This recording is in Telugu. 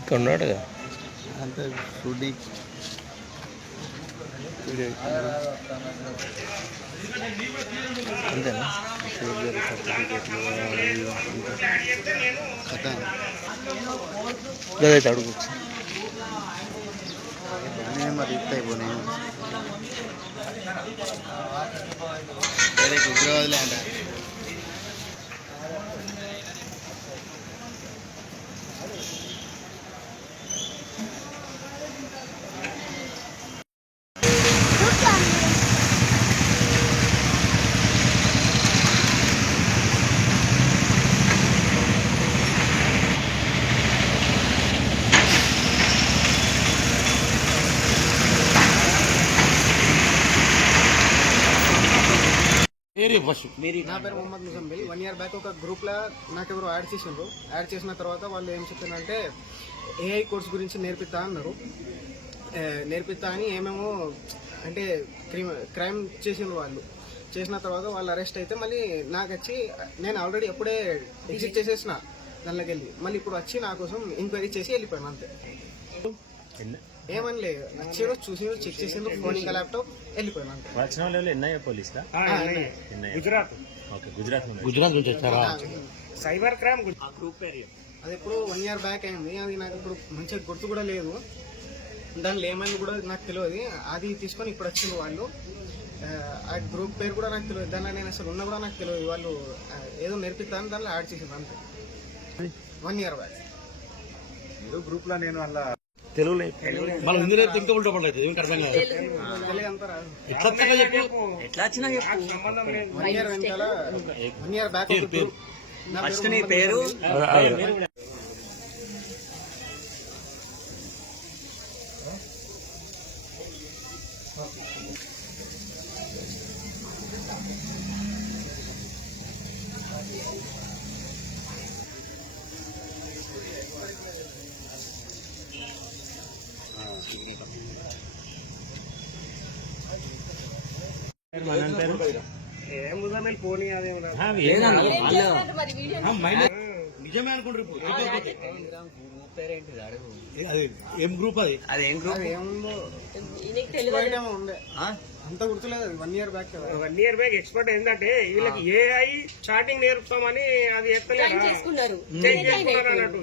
ఇక్కడ ఉన్నాడు కదా అంతే షూటింగ్ అంతేనా సర్టిఫికేట్లు కథ గదైతే అడుగు నేను మరి ఇస్తాయి పోనీ హైదరాబాద్లో అంట నా పేరు మొహమ్మద్ ముజమ్మిల్. 1 year బ్యాక్ ఒక గ్రూప్లో నాకు ఎవరు యాడ్ చేసిండ్రు. యాడ్ చేసిన తర్వాత వాళ్ళు ఏం చెప్పారంటే ఏఐ కోర్స్ గురించి నేర్పిస్తా అన్నారు. నేర్పిస్తా అని ఏమేమో అంటే క్రైమ్ చేసిండ్రు. వాళ్ళు చేసిన తర్వాత వాళ్ళు అరెస్ట్ అయితే మళ్ళీ నాకు వచ్చి నేను ఆల్రెడీ ఎప్పుడే ఎగ్జిట్ చేసేసిన దానిలోకి వెళ్ళి మళ్ళీ ఇప్పుడు వచ్చి నా కోసం ఎంక్వైరీ చేసి వెళ్ళిపోయాను అంతే. ఏమని లేదు, వచ్చారు చూసి చెక్ చేసిండ్రు, ఫోన్ ఇంకా ల్యాప్టాప్ వెళ్ళిపోయాను అంతే. గుజరాత్ నుంచి వచ్చారా? సైబర్ క్రైమ్ అది ఎప్పుడు 1 year బ్యాక్ అయింది. అది నాకు ఇప్పుడు మంచిగా గుర్తు కూడా లేదు. దానిలో ఏమైంది కూడా నాకు తెలియదు. అది తీసుకొని ఇప్పుడు వచ్చింది వాళ్ళు. ఆ గ్రూప్ పేరు కూడా నాకు తెలియదు. దానిలో నేను అసలు ఉన్నా కూడా నాకు తెలియదు. వాళ్ళు ఏదో నేర్పిస్తాను దానిలో యాడ్ చేసింది అంతే. 1 year బ్యాక్ గ్రూప్లో నేను అలా తెలుగులో మన హిందీలో ఇంకా ఉల్టా పడలేదు. ఏమిటి అర్థం కాదు. తెలుగు అంతా రాదు. ఎట్లా వచ్చినా చెప్పు. 1 year వెనకాల 1 year బ్యాక్ పేరు నిజమే అనుకుంటారు. ఏం గ్రూప్ అది? అదేం గ్రూప్ ఏముందో ఉండే అంత గుర్తులేదు. 1 year back 1 year back expert ఏంటంటే వీళ్ళకి ఏఐ చాటింగ్ నేర్పుతామని అది ఎత్తలేదు అన్నట్టు.